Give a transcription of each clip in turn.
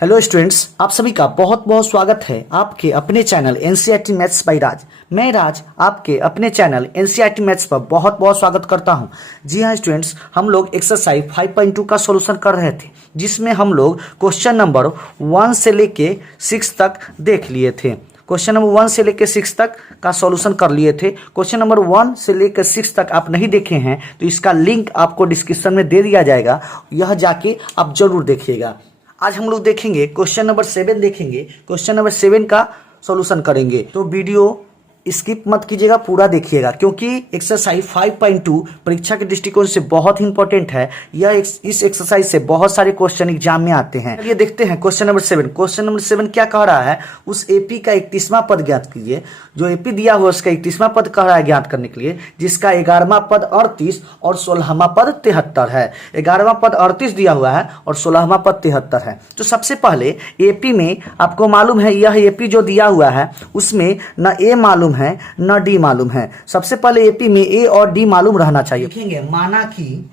Hello students, आप सभी का बहुत बहुत स्वागत है आपके अपने चैनल एनसीईआरटी मैथ्स बाय राज। मैं राज आपके अपने चैनल एनसीईआरटी मैथ्स पर बहुत बहुत स्वागत करता हूं। जी हां स्टूडेंट्स, हम लोग एक्सरसाइज 5.2 का सॉल्यूशन कर रहे थे, जिसमें हम लोग क्वेश्चन नंबर 1 से लेके 6 तक देख लिए थे। क्वेश्चन नंबर 1 से लेकर 6 तक का सॉल्यूशन कर लिए थे। क्वेश्चन नंबर 1 से लेकर 6 तक आप नहीं देखे हैं तो इसका लिंक आपको डिस्क्रिप्शन में दे दिया जाएगा, यह जाके आप जरूर देखिएगा। आज हम लोग देखेंगे क्वेश्चन नंबर 7 देखेंगे। क्वेश्चन नंबर 7 का सॉल्यूशन करेंगे, तो वीडियो स्किप मत कीजिएगा, पूरा देखिएगा, क्योंकि एक्सरसाइज 5.2 परीक्षा के दृष्टिकोण से बहुत ही इंपॉर्टेंट है। इस एक्सरसाइज से बहुत सारे क्वेश्चन एग्जाम में आते हैं। चलिए देखते हैं क्वेश्चन नंबर 7। क्वेश्चन नंबर 7 क्या कह रहा है, उस एपी का 31वां पद ज्ञात कीजिए। जो एपी दिया हुआ उसका 31वां पद कह रहा है ज्ञात करने के लिए, जिसका 11वां पद 38 और 16वां पद 73 है। 11वां पद 38 दिया हुआ है और 16वां पद 73 है। तो सबसे पहले एपी में आपको मालूम है, यह एपी जो दिया हुआ है उसमें न ए मालूम है ना डी मालूम है। सबसे पहले एपी में ए और डी मालूम रहना चाहिए। लिखेंगे माना कि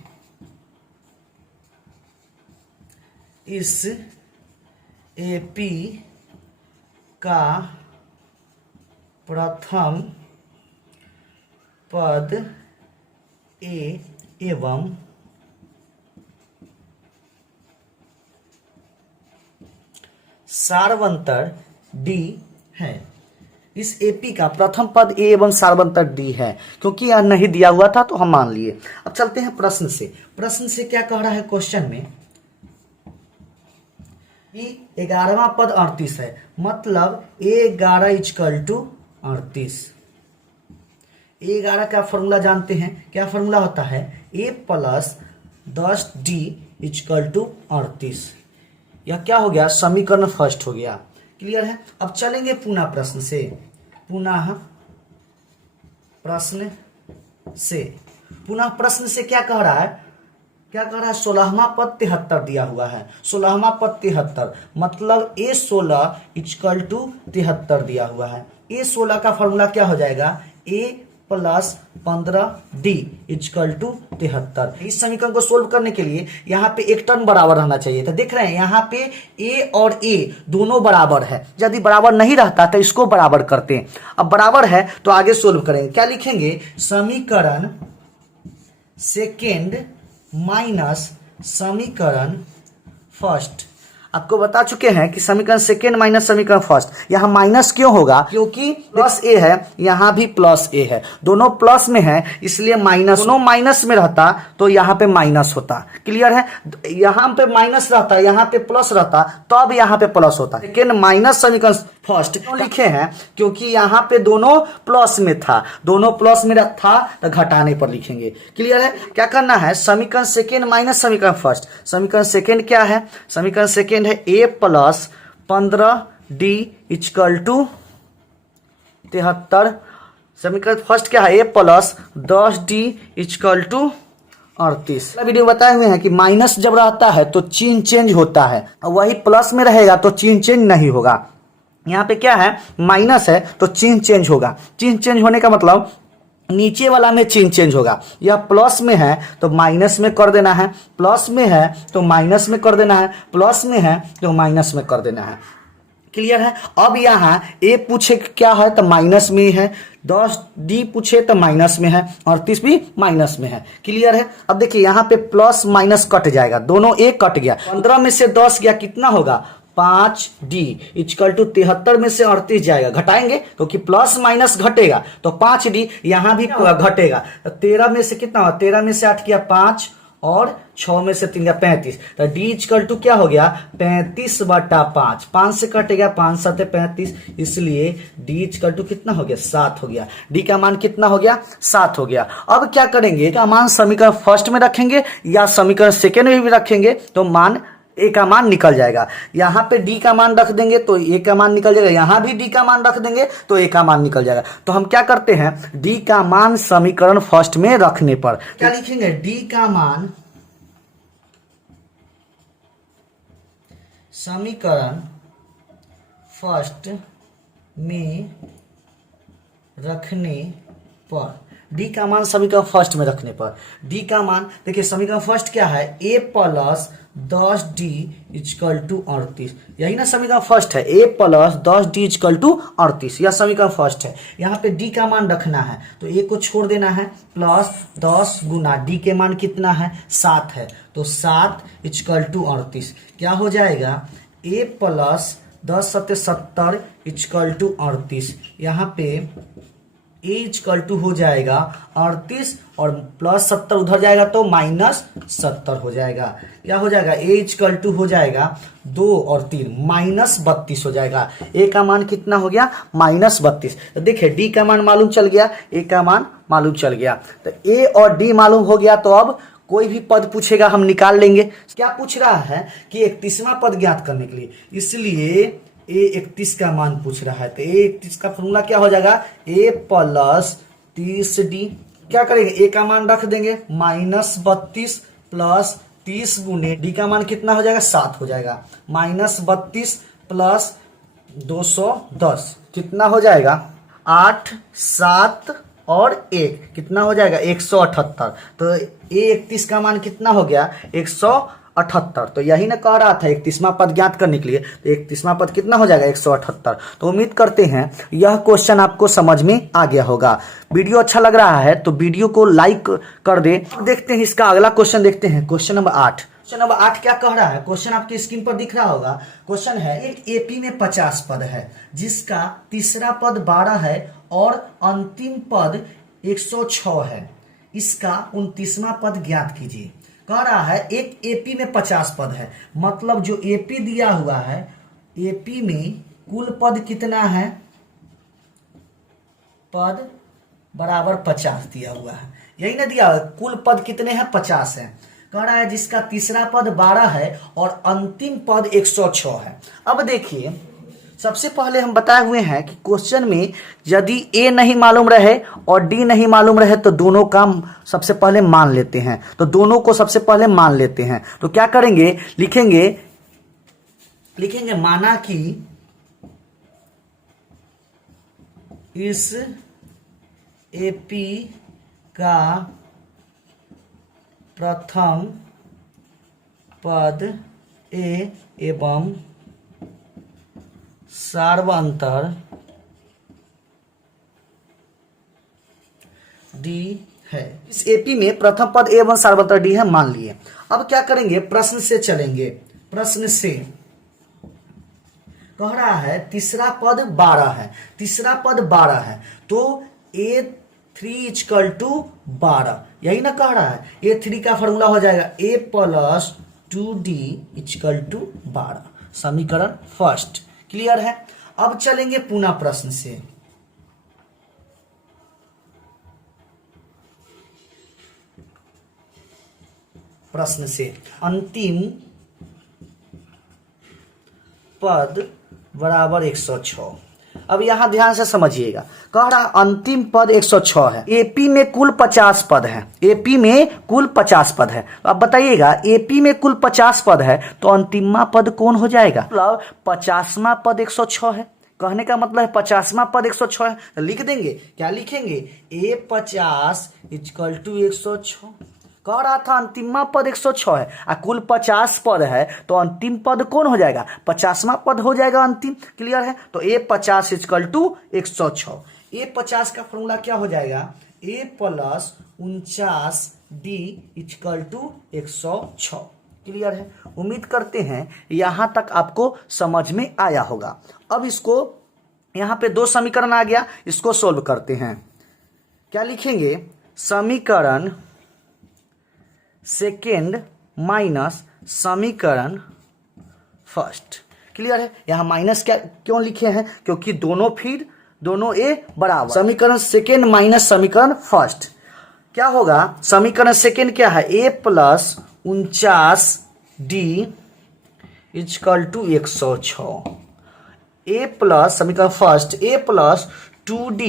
इस एपी का प्रथम पद ए एवं सार्वंतर डी है। इस एपी का प्रथम पद ए एवं सार्वंतर डी है। क्योंकि यह नहीं दिया हुआ था तो हम मान लिए। अब चलते हैं प्रश्न से। प्रश्न से क्या कह रहा है क्वेश्चन में कि 11वां पद 38 है, मतलब A11 इक्वल टू 38। A11 का फॉर्मूला जानते हैं, क्या फॉर्मूला होता है, A plus 10D equal to 38। यह क्या हो गया, समीकरण फर्स्ट हो गया। क्लियर है। अब चलेंगे पुनः प्रश्न से। पुनः प्रश्न से क्या कह रहा है, 16वां पद 73 दिया हुआ है। 16वां पद 73 मतलब A16 इक्वल टू 73 दिया हुआ है। A16 का फॉर्मूला क्या हो जाएगा, A plus 15D equal to 73। इस समीकरण को सोल्व करने के लिए यहाँ पे एक टर्म बराबर रहना चाहिए था। देख रहे हैं यहाँ पे A और A दोनों बराबर है। यदि बराबर नहीं रहता तो इसको बराबर करते हैं। अब बराबर है तो आगे सोल्व करेंगे। क्या लिखेंगे, समीकरण सेकेंड माइनस समीकरण फर्स्ट। आपको बता चुके हैं कि समीकरण सेकेंड माइनस समीकरण फर्स्ट। यहाँ माइनस क्यों होगा, क्योंकि प्लस ए है, यहाँ भी प्लस ए है, दोनों प्लस में है, इसलिए माइनस। दोनों माइनस में रहता तो यहाँ पे माइनस होता। क्लियर है। यहाँ पे माइनस रहता, यहाँ पे प्लस रहता, तो अब यहाँ पे प्लस होता। सेकेंड माइनस समीकरण फर्स्ट क्यों लिखे हैं, क्योंकि यहाँ पे दोनों प्लस में था, दोनों प्लस में था तो घटाने पर लिखेंगे। क्लियर है। क्या करना है, समीकरण सेकेंड माइनस समीकरण फर्स्ट। समीकरण सेकेंड क्या है, समीकरण सेकेंड है A plus 15D equal to 73। समीकरण फर्स्ट क्या है, A plus 10D equal to 38। Video बताए हुए हैं कि माइनस जब रहता है तो चिन्ह चेंज होता है, वही प्लस में रहेगा तो चिन्ह चेंज नहीं होगा। यहाँ पे क्या है, माइनस है तो चिन्ह चेंज होगा। चिन्ह चेंज होने का मतलब नीचे वाला में चिन्ह चेंज होगा। यह प्लस में है तो माइनस में कर देना है, प्लस में है तो माइनस में कर देना है, प्लस में है तो माइनस में कर देना है। क्लियर है। अब यहाँ ए पूछे क्या है तो माइनस में है, 10D पूछे तो माइनस में है, 38 भी माइनस में है। क्लियर है। अब देखिए यहाँ पे प्लस माइनस कट जाएगा, दोनों एक कट गया। 15 में से 10 गया, कितना होगा, 5D इक्वल टू 73 में से 38 जाएगा, घटाएंगे क्योंकि प्लस माइनस घटेगा तो 5D यहाँ भी घटेगा। 13 में से कितना हुआ, 13 में से 8 किया 5 और 6 में से 3 गया 35। तो D इक्वल टू क्या हो गया, 35/5। 5 से कटेगा, 5 7 35, इसलिए D इक्वल टू कितना हो गया, 7 हो गया। D का मान कितना हो गया, 7 हो गया। अब क्या करेंगे, का मान समीकरण फर्स्ट में रखेंगे या समीकरण सेकेंड में भी रखेंगे तो मान ए का मान निकल जाएगा। यहाँ पे डी का मान रख देंगे तो ए का मान निकल जाएगा, यहाँ भी डी का मान रख देंगे तो ए का मान निकल जाएगा। तो हम क्या करते हैं, डी का मान समीकरण फर्स्ट में रखने पर क्या लिखेंगे, डी का मान समीकरण फर्स्ट में रखने पर डी का मान समीकरण फर्स्ट में रखने पर डी का मान देखिए, समीकरण फर्स्ट क्या है, ए प्लस 10d इक्वल टू 38, यही ना समीकरण फर्स्ट है, a plus 10d equal to 38, यह समीकरण फर्स्ट है। यहाँ पे d का मान रखना है तो a को छोड़ देना है, प्लस 10 गुना d के मान कितना है 7 है, तो 7 इक्वल टू 38 क्या हो जाएगा, a प्लस 10 सत्ते 70 इक्वल टू 38, यहाँ पे ए इक्वल टू हो जाएगा 38 और प्लस 70 उधर जाएगा तो माइनस 70 हो जाएगा, क्या हो जाएगा, ए इक्वल टू हो जाएगा 2 और 3 माइनस 32 हो जाएगा। ए का मान कितना हो गया, माइनस 32। तो देखिए डी का मान मालूम चल गया, ए का मान मालूम चल गया, तो ए और डी मालूम हो गया, तो अब कोई भी पद पूछेगा हम निकाल लेंगे। क्या पूछ रहा है कि 31वां पद ज्ञात करने के लिए, इसलिए A31 का मान पूछ रहा है, तो A31 का फॉर्मूला क्या हो जाएगा, A प्लस 30D, क्या करेंगे, A का मान रख देंगे माइनस 32 प्लस 30 गुने D का मान कितना हो जाएगा 7 हो जाएगा, माइनस 32 प्लस 210 कितना हो जाएगा 8 7 और 1 कितना हो जाएगा 178, तो A31 का मान कितना हो गया 178, तो यही ना कह रहा था 31वां पद ज्ञात करने के लिए, तो 31वां पद कितना हो जाएगा 178। तो उम्मीद करते हैं यह क्वेश्चन आपको समझ में आ गया होगा। वीडियो अच्छा लग रहा है तो वीडियो को लाइक कर दे। अब देखते हैं इसका अगला क्वेश्चन, देखते हैं क्वेश्चन नंबर 8। क्वेश्चन नंबर 8 क्या कह रहा है, क्वेश्चन आपकी स्क्रीन पर दिख रहा होगा। क्वेश्चन है एक एपी में 50 पद है जिसका तीसरा पद 12 है और अंतिम पद 106 है, इसका 29वां पद ज्ञात कीजिए। कह रहा है एक एपी में 50 पद है, मतलब जो एपी दिया हुआ है, एपी में कुल पद कितना है, पद बराबर 50 दिया हुआ है, यही ना दिया हुआ, कुल पद कितने हैं 50 है। कह रहा है जिसका तीसरा पद 12 है और अंतिम पद 106 है। अब देखिए सबसे पहले हम बताए हुए हैं कि क्वेश्चन में यदि ए नहीं मालूम रहे और डी नहीं मालूम रहे तो दोनों का सबसे पहले मान लेते हैं, तो दोनों को सबसे पहले मान लेते हैं। तो क्या करेंगे, लिखेंगे माना कि इस एपी का प्रथम पद ए एवं सार्वंतर डी है। इस एपी में प्रथम पद एवं सार्वंतर डी है, मान लिए। अब क्या करेंगे, प्रश्न से चलेंगे। प्रश्न से कह रहा है तीसरा पद 12 है, तीसरा पद 12 है, तो A3 इक्वल टू 12, यही ना कह रहा है। A3 का फॉर्मूला हो जाएगा A plus 2D equal to 12, समीकरण फर्स्ट। क्लियर है। अब चलेंगे पुनः प्रश्न से। प्रश्न से अंतिम पद बराबर 106। अब यहां ध्यान से समझिएगा, कह रहा अंतिम पद 106 है। एपी में कुल 50 पद है, एपी में कुल 50 पद है। अब बताइएगा एपी में कुल 50 पद है तो अंतिमा पद कौन हो जाएगा, मतलब 50वां पद 106 है। कहने का मतलब है 50वां पद 106 है, तो लिख देंगे, क्या लिखेंगे, A50 इक्वल टू 106। कह रहा था अंतिमा पद 106 है और कुल 50 पद है, तो अंतिम पद कौन हो जाएगा, 50वां पद हो जाएगा अंतिम। क्लियर है। तो A50 इक्वल टू 106। A50 का फॉर्मूला क्या हो जाएगा, A plus 49D equal to 106। Clear है। उम्मीद करते हैं यहां तक आपको समझ में आया होगा। अब इसको यहां पे 2 समीकरण आ गया, इसको सोल्व करते हैं। क्या लिखेंगे, समीकरण सेकेंड माइनस समीकरण फर्स्ट। क्लियर है। यहां माइनस क्या क्यों लिखे हैं, क्योंकि दोनों ए बराबर। समीकरण सेकेंड माइनस समीकरण फर्स्ट क्या होगा, समीकरण सेकेंड क्या है, A plus 49D equal to 106। A plus समीकरण first A plus 2d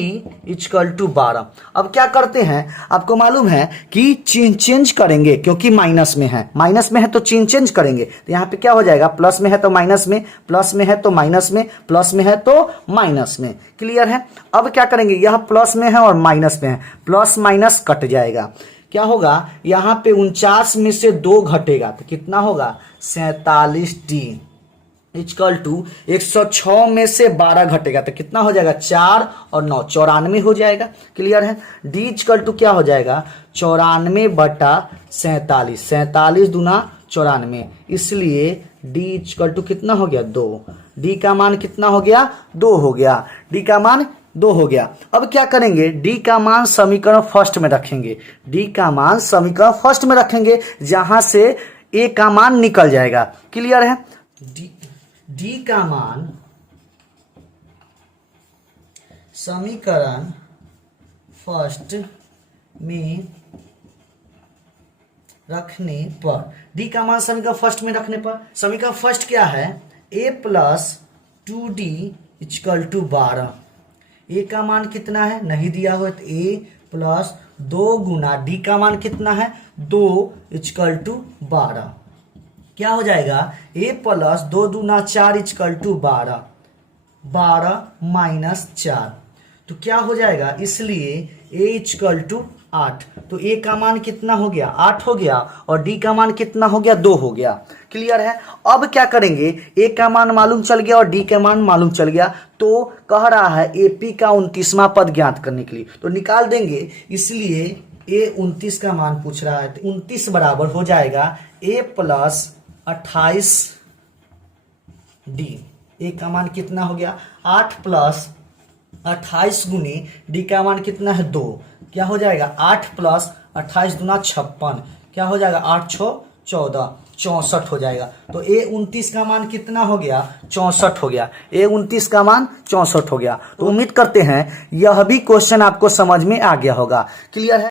equal to 12। अब क्या करते हैं, आपको मालूम है कि चेंज करेंगे क्योंकि माइनस में है तो चेंज करेंगे। तो यहाँ पे क्या हो जाएगा, प्लस में है तो माइनस में, प्लस में है तो माइनस में, प्लस में है तो माइनस में। क्लियर है। अब क्या करेंगे, यह प्लस में है और माइनस में है, प्लस माइनस कट जाएगा। क्या होगा, यहाँ पे 49 में से 2 घटेगा तो कितना होगा, 47d इक्वल टू 106 में से 12 घटेगा तो कितना हो जाएगा, 4 और 9 94 हो जाएगा। क्लियर है। d इक्वल टू क्या हो जाएगा, 94 बटा 47, 47 दूना 94, इसलिए d इक्वल टू कितना हो गया, 2। d का मान कितना हो गया, 2 हो गया। d का मान 2 हो गया। अब क्या करेंगे, d का मान समीकरण फर्स्ट में रखेंगे, d का मान समीकरण फर्स्ट में रखेंगे जहां से a का मान निकल जाएगा। क्लियर है। d का मान समीकरण फर्स्ट में रखने पर, d का मान समीकरण फर्स्ट में रखने पर, समीकरण फर्स्ट क्या है, a plus 2d equal to 12। a का मान कितना है, नहीं दिया हुआ, तो a प्लस 2 गुना d का मान कितना है, 2 इक्वल टू 12। क्या हो जाएगा, a प्लस 2 दूना 4 इक्वल टू 12, 12 माइनस 4 तो क्या हो जाएगा, इसलिए a इक्वल टू 8। तो a का मान कितना हो गया, 8 हो गया, और d का मान कितना हो गया, 2 हो गया। क्लियर है। अब क्या करेंगे, a का मान मालूम चल गया और d का मान मालूम चल गया, तो कह रहा है AP का 29वां पद ज्ञात करने के लिए, तो निकाल देंगे, इसलिए a 29 का मान पूछ रहा है, तो 29 बराबर हो जाएगा a प्लस 28d। a का मान कितना हो गया, 8 प्लस 28 गुनी d का मान कितना है, 2। क्या हो जाएगा, 8 प्लस 28 दूना 56, क्या हो जाएगा, 8 6 14, 64 हो जाएगा। तो a 29 का मान कितना हो गया, 64 हो गया। a 29 का मान 64 हो गया। तो उम्मीद करते हैं यह भी क्वेश्चन आपको समझ में आ गया होगा। क्लियर है।